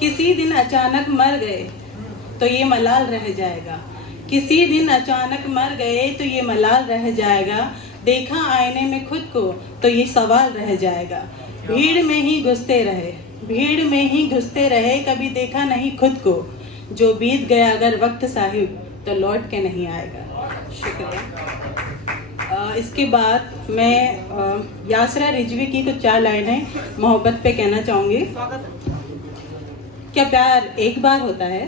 किसी दिन अचानक मर गए तो ये मलाल रह जाएगा। किसी दिन अचानक मर गए तो ये मलाल रह जाएगा। देखा आईने में खुद को तो ये सवाल रह जाएगा। भीड़ में ही घुसते रहे, भीड़ में ही घुसते रहे, कभी देखा नहीं खुद को। जो बीत गया अगर वक्त साहिब तो लौट के नहीं आएगा। शुक्रिया। इसके बाद मैं यासरा रिजवी की कुछ 4 लाइनें मोहब्बत पे कहना चाहूँगी। क्या प्यार एक बार होता है?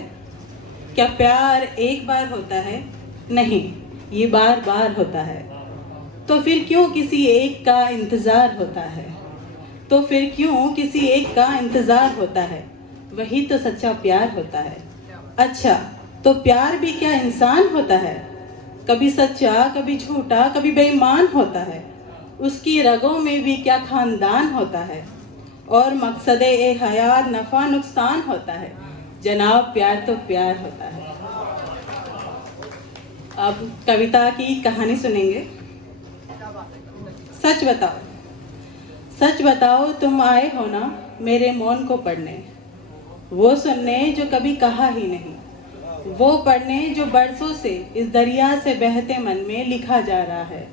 क्या प्यार एक बार होता है? नहीं, ये बार बार होता है। तो फिर क्यों किसी एक का इंतज़ार होता है? तो फिर क्यों किसी एक का इंतज़ार होता है? वही तो सच्चा प्यार होता है। अच्छा, तो प्यार भी क्या इंसान होता है? कभी सच्चा, कभी झूठा, कभी बेईमान होता है। उसकी रगों में भी क्या खानदान होता है? और मकसद ए हयात नफ़ा नुकसान होता है। जनाब, प्यार तो प्यार होता है। अब कविता की कहानी सुनेंगे। सच बताओ, सच बताओ, तुम आए हो ना मेरे मौन को पढ़ने, वो सुनने जो कभी कहा ही नहीं, वो पढ़ने जो बरसों से इस दरिया से बहते मन में लिखा जा रहा है।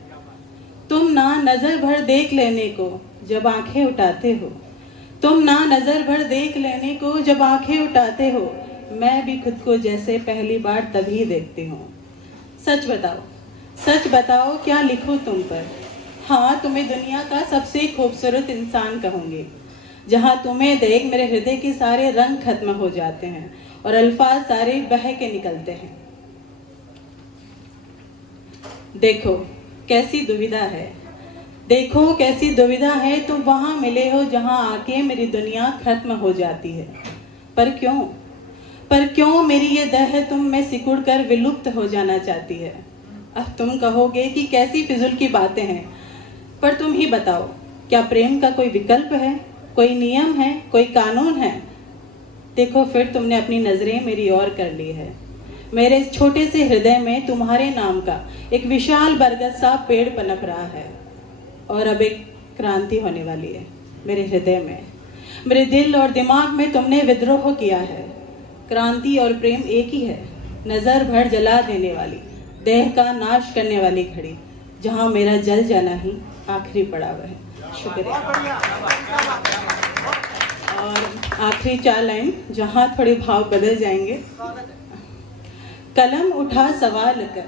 तुम ना नजर भर देख लेने को जब आंखें उठाते हो, तुम ना नजर भर देख लेने को जब आंखें उठाते हो, मैं भी खुद को जैसे पहली बार तभी देखती हूँ। सच बताओ, सच बताओ, क्या लिखूं तुम पर? हाँ, तुम्हें दुनिया का सबसे खूबसूरत इंसान कहूँगी। जहाँ तुम्हें देख मेरे हृदय के सारे रंग खत्म हो जाते हैं और अल्फाज सारे बह के निकलते हैं। देखो कैसी दुविधा है, देखो कैसी दुविधा है, तुम वहाँ मिले हो जहाँ आके मेरी दुनिया खत्म हो जाती है। पर क्यों, पर क्यों मेरी ये दह तुम में सिकुड़ कर विलुप्त हो जाना चाहती है? अब तुम कहोगे कि कैसी फिजूल की बातें हैं, पर तुम ही बताओ, क्या प्रेम का कोई विकल्प है, कोई नियम है, कोई कानून है? देखो फिर तुमने अपनी नजरें मेरी ओर कर ली है। मेरे इस छोटे से हृदय में तुम्हारे नाम का एक विशाल बरगद सा पेड़ पनप रहा है और अब एक क्रांति होने वाली है मेरे हृदय में। मेरे दिल और दिमाग में तुमने विद्रोह किया है। क्रांति और प्रेम एक ही है, नजर भर जला देने वाली, देह का नाश करने वाली घड़ी, जहां मेरा जल जाना ही आखिरी पड़ाव है। शुक्रिया। और आखिरी 4 लाइन जहां थोड़े भाव बदल जाएंगे। कलम उठा सवाल कर,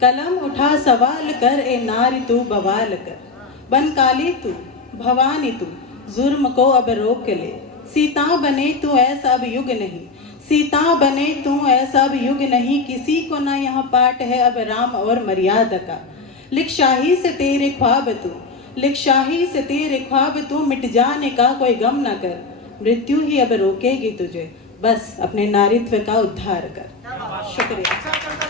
कलम उठा सवाल कर, ए नारी तू बवाल कर, बन काली तू भवानी तू, जुर्म को अब रोक ले। सीता बने तू ऐसा अब युग नहीं, सीता बने तू ऐसा अब युग नहीं, किसी को ना यहाँ पाठ है अब राम और मर्यादा का। लिख शाही से तेरे ख्वाब तू, लिख शाही से तेरे ख्वाब तू, मिट जाने का कोई गम ना कर, मृत्यु ही अब रोकेगी तुझे, बस अपने नारीत्व का उद्धार कर। शुक्रिया।